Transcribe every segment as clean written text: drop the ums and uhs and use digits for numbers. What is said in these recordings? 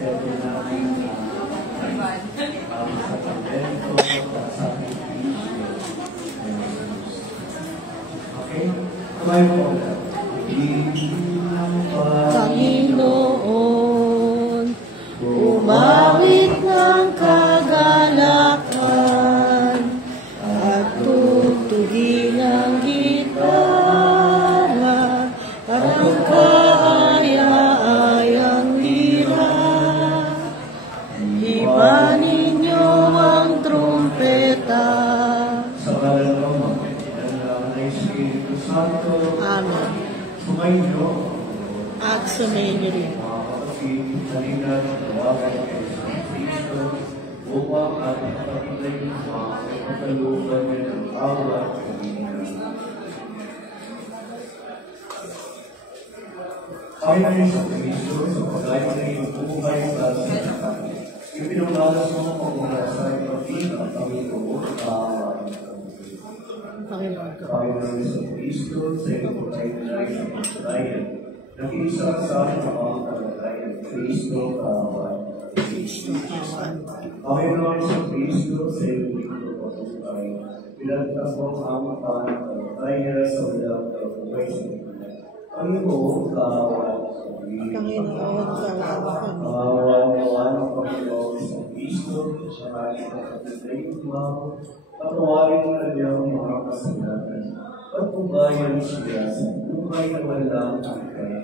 serve namin sa talento, sa okay? Kumain po. Panginoon, umawit ng kagalakan at tutugin ang gitara, parang kaaya-ayang lira. Hiba ninyo ang trumpeta. Sa ngalan ng Espiritu Santo. Amen. Sumainyo At sumainyo rin. mga kapatid, halina't tawagan kayo sa Kristo upang ating kapatid mga kapatalupan niya ng awa at kalinga. Kaya namin sa Kristo sa pagkain na iyong buhay para sa kapatid. Ipinulalas mo ang mga sa kapatid at ang iyong awa at kalinga. Kaya namin sa Kristo sa iyong pagkain na iyong kapatayan. Nag-iisa sa aking mga kalagayan, Kristo kawan. Panginoon sa Kristo, sa iyong ito patutay, pinagtas mo ang aming pananampalataya sa walang kabuhay sa inyo. Panginoon kawan. Kawan ang Panginoon sa Kristo, sa aking kapatid mo, patawarin mo na niyang mga kasalanan, at pugayan siya sa buhay na walang hanggan.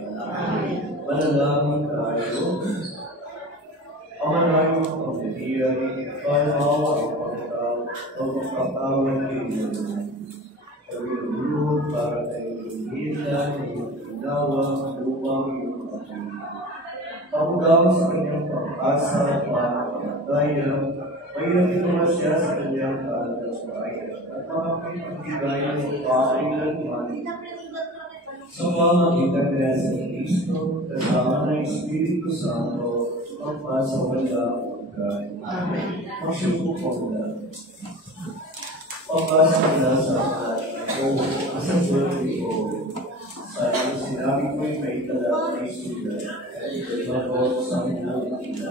Manalangin tayo. Ama namin ang pagdiriyan, panawa ang pagkakatawan ninyo. Kami lulod para tayo lumila ng iyong ginawa, lupang iyong kapatid. Pagdama sa kanyang pag-asa at pananampalataya, may nagtulungan siya sa kanyang kaalatasbayan at makapagpagbigayan ng pailan man. Sa pamagitan niya sa Kristo, kasama ng Espiritu Santo, magpasawalang hanggan. Amen. Magsuko po na. Pagpasawalang sa akin, o asang birthday ko, sa iyong sinabi ko'y may talang may sulat, at sa mga ina.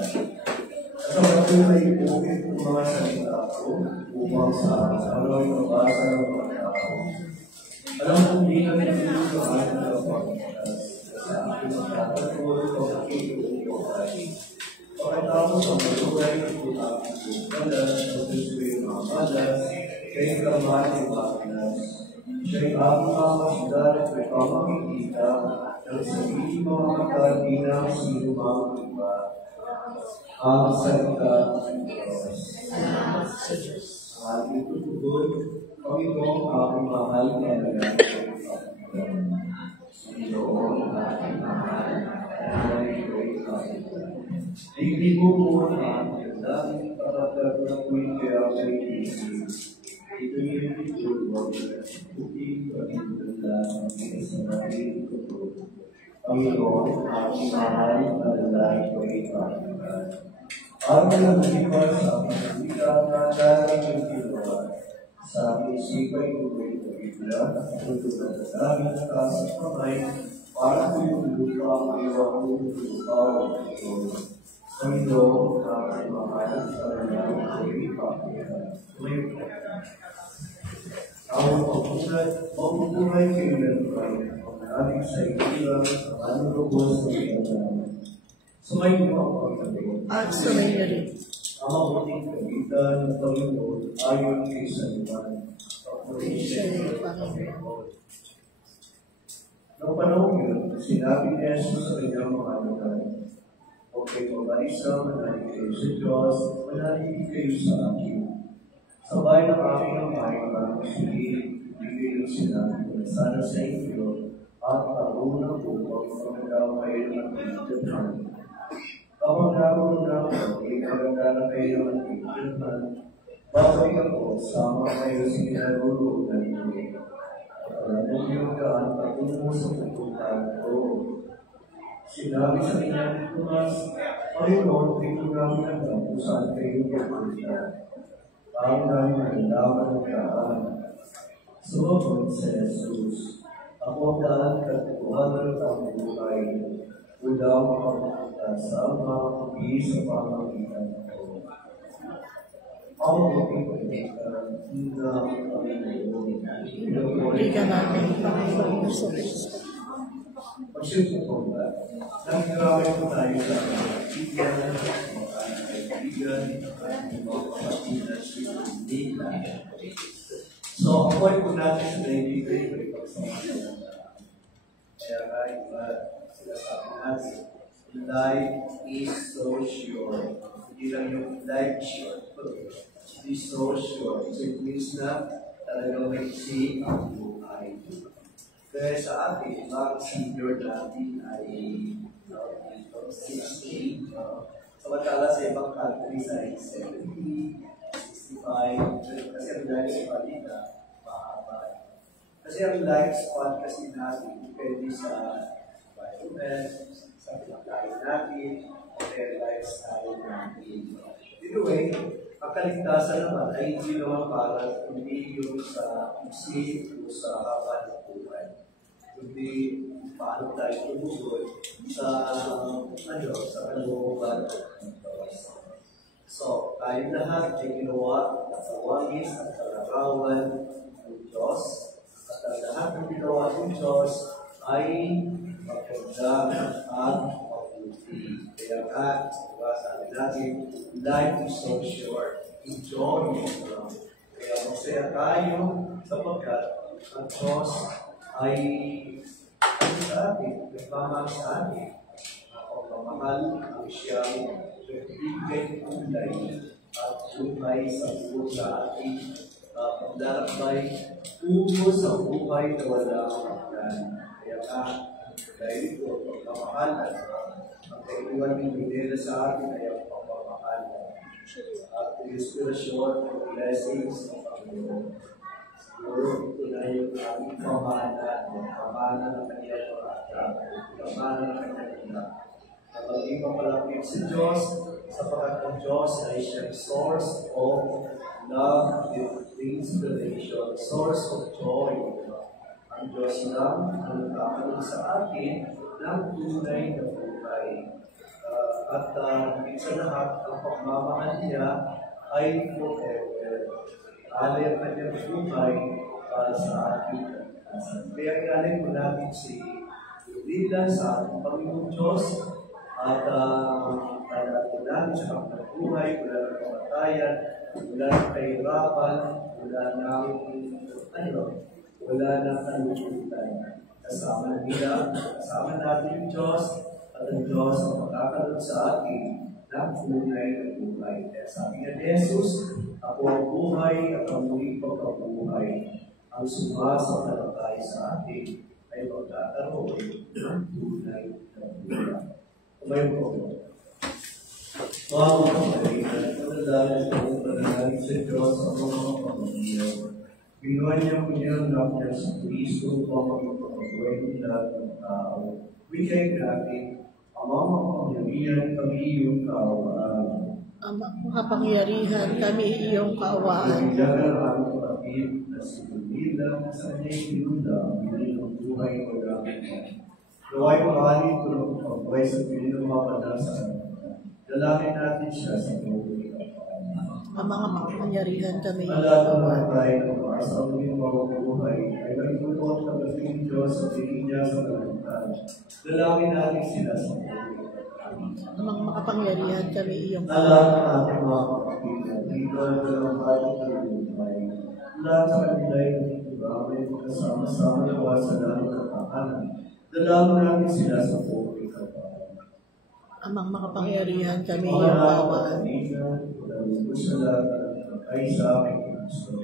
At sa patuloy ukit ng mga salita ko, upang sa araw ay mabasa ng mga tao. Alam kong hindi kami nandito sa aking kapagpatas sa aking magtatatuloy o nakikita ko ay pagkatapos ang matulay ng putapin ko balas o tusuin mga balas kay kamahal ng bakinas. Siya'y aking mamasyadal at may pamakikita ng sarili mga magkaginang sino mga iba. Ang salita ng Diyos. Ating tutugod, Panginoon, aking mahal na nagagawa. Panginoon, aking mahal na nagagawa. Hindi mo muna ang daming kapatid na kuwin kaya sa inisip. Ito yung itulog, puting pagkakita ng pinasamahin ko. Panginoon, aking mahal na nagagawa. Ang nagagawa sa aking wika na daring yung ginawa. Sa aking isipay ko ay pagkikila, tutulad sa daming kasang kamay, para ko yung lupa ang iwan ko yung lupa o ito. Panginoon, aking mahal sa nangyari ko ay ipakita. Ang pagbubuhay kailan pa, ang ating sa ikila, ang lubos ng ilan. Sumayin mo ang pagkakita. At sumayin rin. Ang mabuting kagitan ng Panginoon ayon kay Saliman. Noong panahon yun, sinabi ni Jesus sa kanyang mga anak, "Huwag kayo mag-alisa, manalig kayo sa Diyos, manalig kayo sa akin. Sabay ng aking amay, parang sige, bigay ng sinabi ko na sana sa inyo, at tarunang upang pagkakaw kayo ng pagkakaw. Kapag naroon na ako, ikaganda na kayo ng pagkakaw. Babalik ako, sama kayo sa kinarulutan ko. At alam niyo ka, patungo sa pupuntahan ko." Sinabi sa kanya ni Tomas, "Panginoon, dito namin alam kung saan kayo pupunta. Ang namin nalaman ng daan." Sumagot si Jesus, "Ako ang daan, katotohanan at ang buhay. Wala ang pagpunta sa Ama, kundi hindi sa pamamagitan ko. Ako Puri ka namin, Panginoon Hesus Kristo. Pagsimpo po ba? Nagkarawin po tayo sa kaibigan, mga kaibigan, mga kapatid na sila. So, avoid po natin sa naibigan ko ipagsamahan. Kaya nga, sila sabi natin, life is so sure. Hindi lang yung life sure. It is so sure. So, it means na talagang may si ang buhay. Kaya sa atin, ang senior natin ay 60. Samantala sa ibang countries ay 70, 65. Kasi ang dahil sa palita, mahaba. Kasi ang lifespan kasi natin, depende sa environment, sa pinakain natin, o their lifestyle natin. Anyway, ang kaligtasan naman ay hindi naman para hindi yung sa isip o sa haba ng buhay. Kundi paano tayo tumusunod sa sa kalooban ng Diyos. So, tayo lahat ay ginawa at awagis at kalarawan ng Diyos. At ang lahat ng ginawa ng Diyos ay maganda at mabuti. Kaya nga, diba, sabi natin, life is so short. Enjoy it lang. Kaya masaya tayo sapagkat ang Diyos ay sa atin, nagmamahal sa atin. Ang pagmamahal ang siyang nagbibigay kulay at buhay sa buhay sa atin. Paglalakbay, tungo sa buhay na walang hanggan. Kaya nga, dahil ito, pagmamahal at ang kailuan ng binila sa atin ay ang pagmamahal at inspirasyon at blessings ng Panginoon. Siguro ito na yung aming pamana ng kanyang pamana ng kanyang ina. Na maging mapalapit sa Diyos, sapagkat ang Diyos ay siyang source of love, inspiration, source of joy. Ang Diyos lang ang nagkakaroon sa atin ng tunay na buhay. At higit sa lahat, ang pagmamahal niya ay forever. Alay ang kanyang buhay para sa atin. Kaya galing po natin si Lila sa ating Panginoon Diyos at talaga natin sa kanyang buhay, wala ng kamatayan, wala ng kahirapan, wala ng kalukutan. Kasama nila, kasama natin yung Diyos at ang Diyos ang makakaroon sa atin ng tunay na buhay. Kaya sabi nga ni Jesus, ako ang buhay at ang muling pagkabuhay. Ang sumasampalatay sa atin ay magkakaroon ng tunay na buhay. Kumayon po. Mga kapatid, panalangin po panalangin sa Diyos ang mga pamilya. Binuhan niya po niya ang lahat sa Kristo upang magpapagawa ng lahat ng tao. Wikay natin ang mga makapangyarihan kami iyong kaawaan. Ang makapangyarihan kami iyong kaawaan. Ibigaran ang aming kapatid na si Lila sa kanyang pinunda, bilhin ang buhay o langit. Gaway pahali ito ng pagbuhay sa bilhin ng mga panasan. Dalangin natin siya sa buhay. Ang mga makapangyarihan kami iyong Alaga kaawaan. na tayo ng mga sa aming mga buhay ay nagtutuot na galing Diyos sa tingin niya sa kalantan. Dalangin natin sila sa buhay. Ang mga makapangyarihan kami iyong kaawaan. Alam na ating mga kapatid na dito ang dalang tayo ng buhay. Lahat sa kanila ay nagtutulangay magkasama-sama na wala sa lalong katahanan. Dalangin natin sila sa buhay kapatid. Ang mga makapangyarihan kami iyong kaawaan. Ay sa aking Kristo.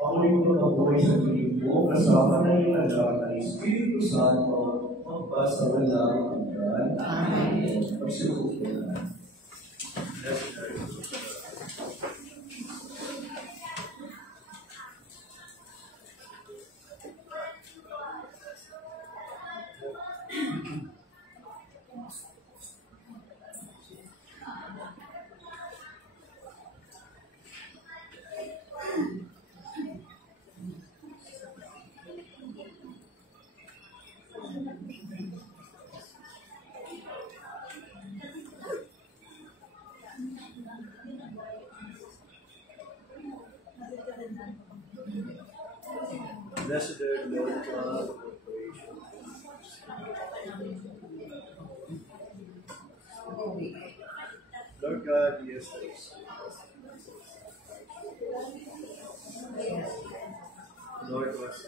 Pakulit ko na buhay sa piling mo, kasama na yung alam ng Espiritu Santo, magpasa walang hanggan. Amen. Pagsuko na. Blessed are the Lord God of creation. Lord God, yes, Lord was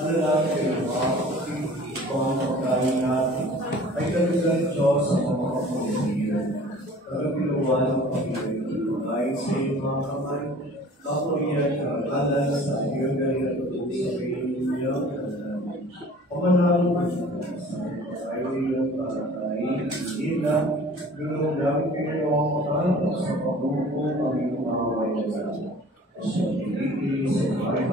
ano natin, kung pagkain natin, ay kagagang Diyos sa mga kapaligiran. Kagabiluan ang Panginoon, ayon sa iyong mga kamay, kapuriyan ka, alalan sa iyong galing at utong sa Panginoon niyo, pamanalo ka sa ayaw iyong pakakain, hindi na, ganoong dami kayo ang makahanap sa pagbuko ang iyong mga wayan. Siya pinipili sa mga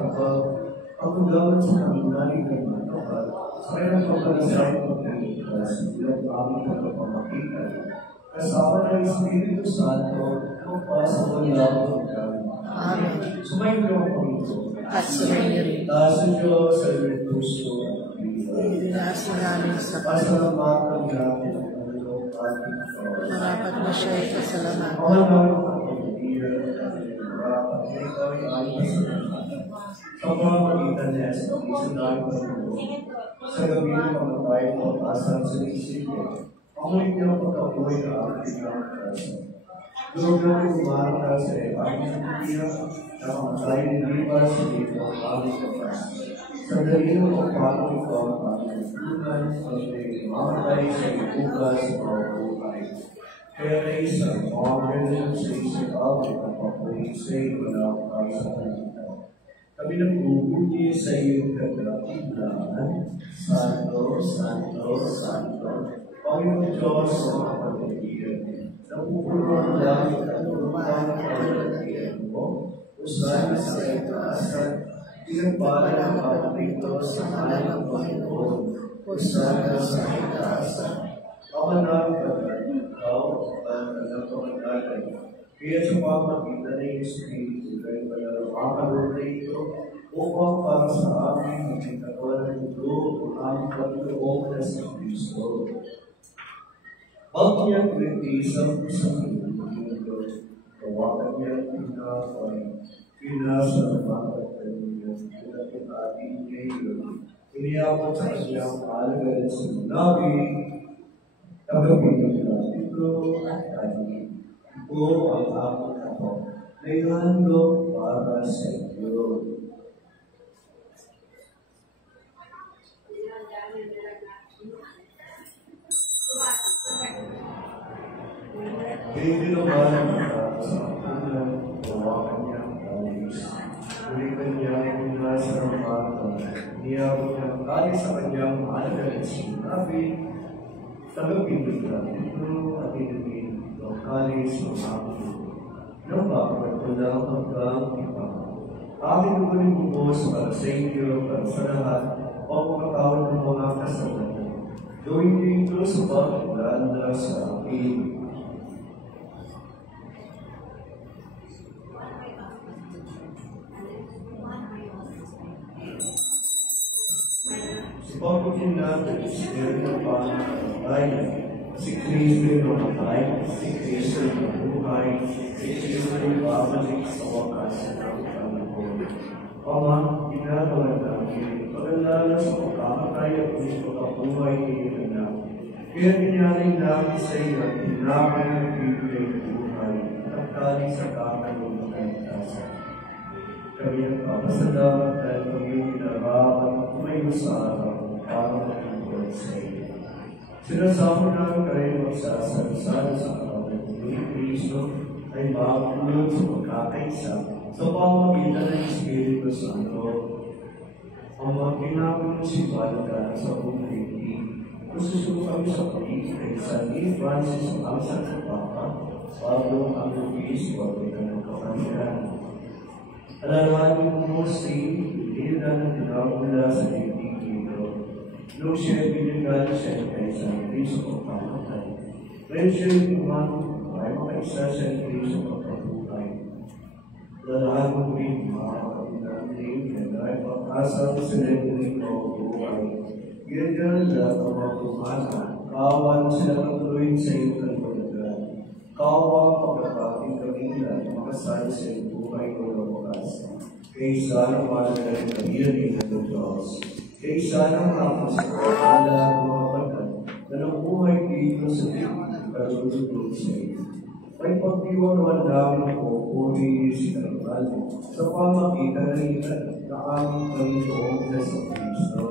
ang gawin sa kamunali ng mga kapal, sa kanyang pagkalasay ng Pilipinas, bilang aming nagpapamakita. Kasama ng Espiritu Santo, kung sa walang pagkain. Amen. Sumayin niyo ang Panginoon. At sumayin rin. Taas niyo sa iyong puso at Pilipinas. Ibinaas na namin sa Pasalamatan natin ang Panginoon ating Diyos. marapat na siya ay kasalamatan. Mga namin ang pagkakiran at marapat na ikaw ay ayon sa sa pamamagitan niya sa pagkisunay ng Panginoon, sa gabi ng pamatay mo at asang sa isipin, pamulit niyo ang pagkabuhay na aking pinakasan. Durog na may umarang ka sa aming pagkiyak na pamatay ni Liba sa dito ang aming kapas. Sa dalilo ang pagpapang ito ang aming tutunan at may mamatay sa ibukas sa pagbuhay. Kaya na isang mga ganun sa isip awit at papulit sa iyo na ang sa kanila. Kami nagbubuti sa iyong kagalakilaan. Santo, Santo, Santo, Panginoon Diyos sa mga pagkakiyan. Napupulo ang langit at lupa ng pagkakiyan mo. Usana sa itaasan, pinagpala ng kapatito sa mahal ng Panginoon. Usana sa itaasan, kamanang pagkakitaw at nagpapagkakiyan. Kaya sa pamagitan ng Espiritu, kayo malalamakaroon na ito upang para sa amin maging katawan ng ito ang pagkaroon na sa Kristo. Ang niyang kritisang sa mundo, kawakan niya pinakay, pinasa ng bakit niya, pinakit ating ngayon, iniyakot sa kanyang alagal sa nabi, tagapin niya ito at kanyang. Ito ang aking ako na ihandog para sa iyo. Binibinuhan sa apunan, tawakan niya ang kalis. Ulitan niya ang nasa ng bata, niyabot niya ang kalis sa kanyang mahalaga at sinabi, tagapin niya ito at inabin. Kalis ng aking nang bakit hanggang iba. Aking naguling bubos para sa inyo, para sa lahat, o makakawal ng mga kasalanan. Gawin dito sa pagkilala sa akin. Sa pagkutin natin, siya ng pangalayan. Si Kristo yung namatay, si Kristo yung nabuhay, si Kristo yung babalik sa wakas ng Panginoon. Ama, ginagawa namin, pag-alala sa pagkamatay at pagkabuhay ni Anak. Kaya ginyaring namin sa iyo at hinamin ang Biblia yung buhay at tali sa kakalong ng kaligtasan. Kami ang papasalamat dahil kami yung pinarapan at tumayo sa araw para maging sa iyo. Sinasama namin kayo magsasalasal sa katawan ni Kristo ay makapulot sa pagkakaisa sa pamamagitan ng Espiritu Santo. Ang mga ginagawa ng simbalaga sa pumili, gusto kami sa pag-ibig sa ni Francis ang Santo Papa, Pablo ang Luis, wag ka ng kapaniran. Alalahanin mo si Hilda na tinawala sa ibig dito. Nung siya binigyan siya kay San Cristo ang pamatay. Ngayon siya yung umano ay makaisa sa Cristo ang pagbuhay. Dalahan mo rin mga kapatid namin na dahil pag-asa ko sila yung buhay. Ganyan lang ang mga kumana, kawan sila patuloy sa iyong kalpagagan. Kawan pagkakating kanila, makasal sa iyong buhay o labakas. Kaysa naman na rin kahirin ng Diyos. Kaysa naman sa pagkakala ng mga banal, na nabuhay dito sa tingin, karulutog sa iyo. May pagdiwang namin ko, puri si Kalbal, sa pamagitan nila na aming Panginoong na sa Kristo.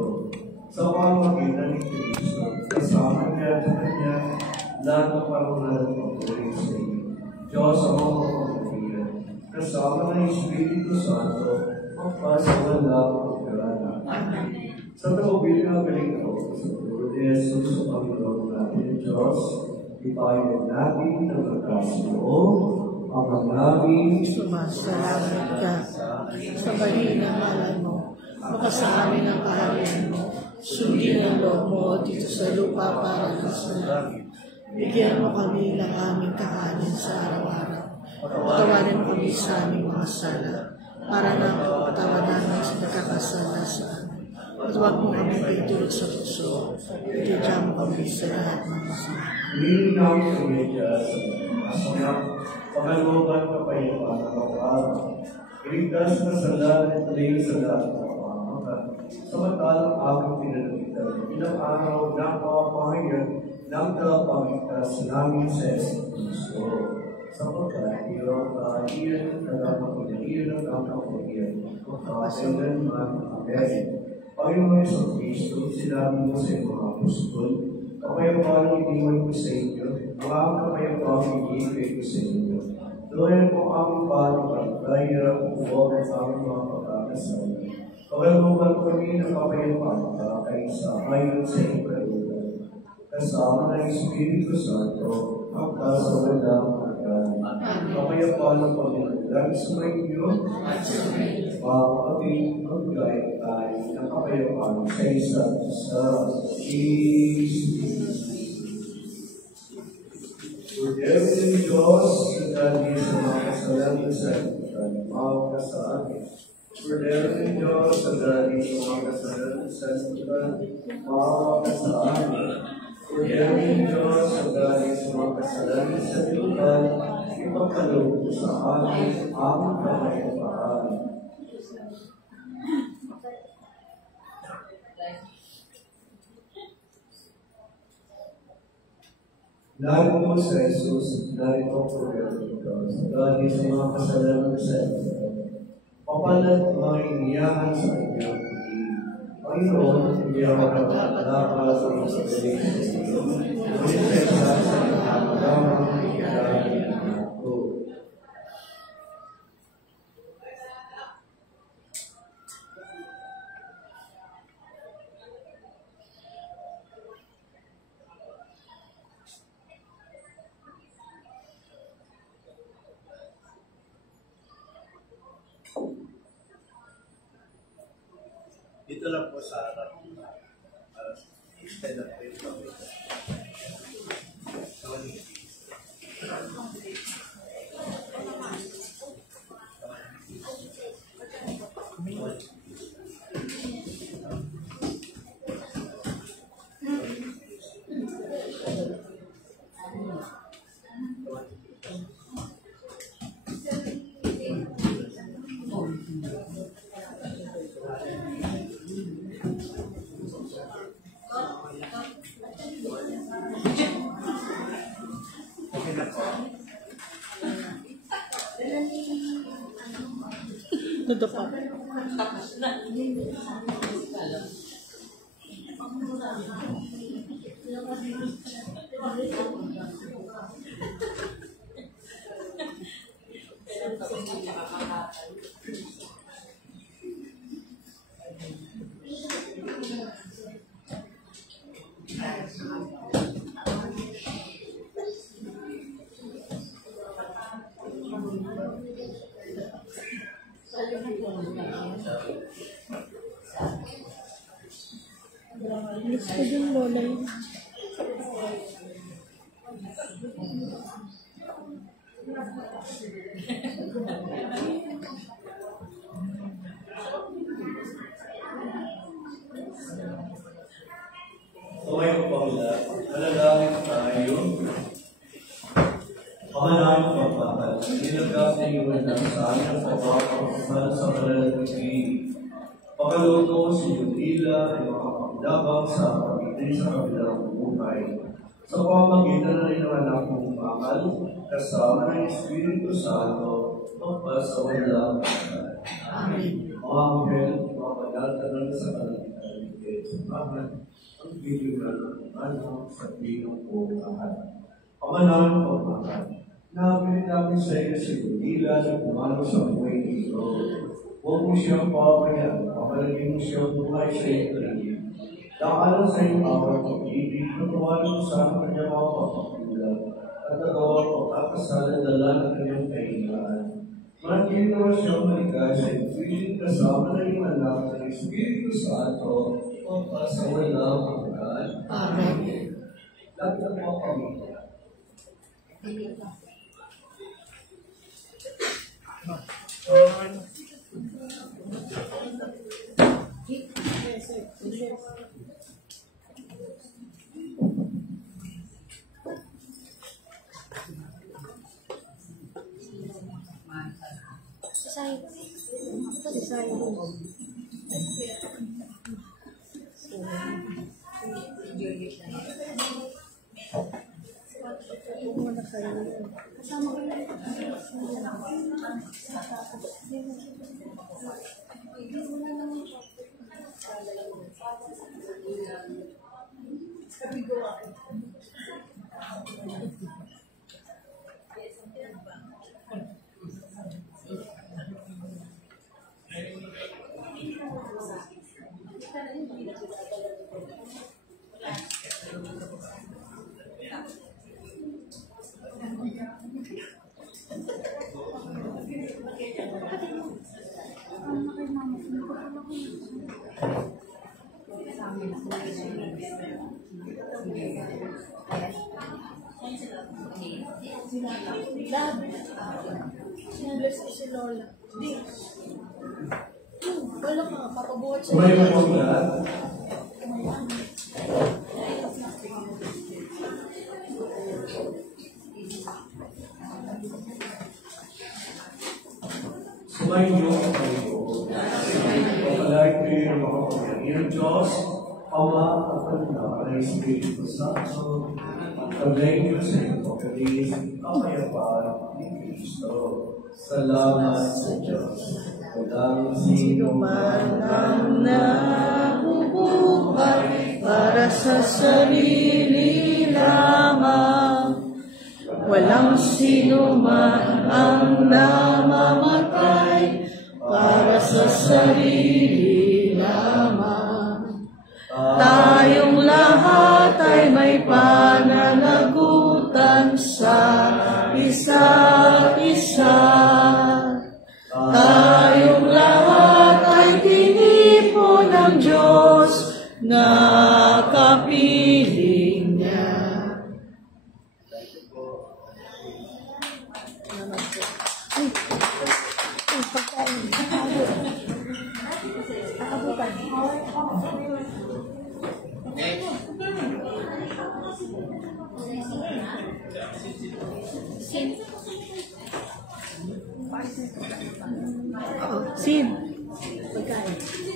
Sa pamagitan ni Kristo, kasama niya sa Kanya, na naparunan ang puri sa iyo. Diyos ang mga kapatiran, kasama ng Espiritu Santo, magpasawalang pagkarana. Sa taubili na galing ko, sa puro ni Jesus sa Panginoon natin, Diyos, ipahayag natin ng magkasunod, ang namin Sumasalamat ka sa bahina ng ngalan mo, makasamin ang kaharian mo, sundin ang loob mo dito sa lupa para ng sa langit. Bigyan mo kami ng aming kakanin sa araw-araw. Patawarin mo kami sa aming mga sala, para na patawa namin sa nagkakasala sa amin. At huwag mo kami pitulog sa puso, itudya mo kami sa lahat ng masama. Linaw kami dyan sa masama, pangaloban kapayapaan ng araw. Iligtas na sa lahat at layo sa lahat ng pamamakan. Samantalang aking pinanagitan, ilang araw na pamamahayan ng kapagligtas namin sa Kristo. Sapagkat iyong kahiyan na dapat pinahiyan ng kapagiyan, magkakasilan man ang Amen. Panginoon sa Kristo, sinabi mo sa iyong mga apostol, kapayapaan ang iniwan ko sa inyo, mga kapayapaan ang iniwan ko sa inyo. Tuwayan po aming parang kaya ang buwag at aming mga pagkakasal. Kawalugan kami ng kapayapaan kaysa ayon sa iyong kalugan. Kasama ng Espiritu Santo, magkasawalang kapayapaan ng Panginoon. Dahil sumainyo, mga kapatid, magbigay tayo ng kapayapaan sa isa't isa. Purihan ng Diyos sa dahil sa mga kasalanan sa mga sa akin. Purihan ng Diyos sa dahil sa mga kasalanan sa mga sa akin. Purihan ng Diyos sa dahil sa mga kasalanan sa lugar, ipagkaloob sa akin ang kapayapaan. Lalo mo sa Jesus, narito po yung Diyos, dahil sa mga kasalanan sa iyo. Papalat mga iniyahan sa kanyang pagiging. Panginoon, hindi ako nakakala sa mga sagaling sa iyo. Ngunit sa isa sa nakakalamang iniyahan ako. Dito lang po sa harap. Stand up rin po. Nadapa. Gusto din mo na yun. Tumayo pang lahat. Nalalangin tayo. Pangalangin pagpapal. Nilagap na iwan ng sa aming pagpapal sa kalalagay. Pagkaluto si Yudila ay makapagdabang sa pagiging sa kabilang buhay. Sa pamagitan na rin ng anak mong bakal, kasama ng Espiritu Santo, magpasawalang Amen. mga anghel, mga panaltanan sa kalangitan, Amen. Ang bibigyan ng ano sa pinong buong lahat. Pamalaan ko mga nabili namin sa iyo si Yudila na pumalo sa buhay nito. Huwag mo siyang papayan, papalagin mo siyang buhay sa iyo rin. Dakalan sa iyong awal pag-ibig, natuwalan mo sa kanyang mga papakulang, at nagawa ko kakasalan dala ng kanyang kainaan. Manatili naman siyang maligay sa iyong kasama na iyong anak ng Espiritu Santo, magpasawalang hanggan. Amen. Lahat ng mga pamilya. Bless ko si Lola. Di. Wala ka, papabuhat siya. Tumayo po lahat. Sumayo kayo. Pagkalay kayo ng mga pagkakilang Diyos, Ama at Anak at Espiritu Santo, pagkalay niyo sa iyong pagkakilang kapayapaan ni Cristo. Salamat sa Diyos. Walang sino man ang nabubuhay para sa sarili lamang. Walang sino man ang namamatay para sa sarili lamang. Tayong lahat ay may pananagutan sa isa't isa. Tayong lahat ay tinipo ng Diyos na kapiling niya. Ay, pagkain. Aabutan. Sim. Pagkain.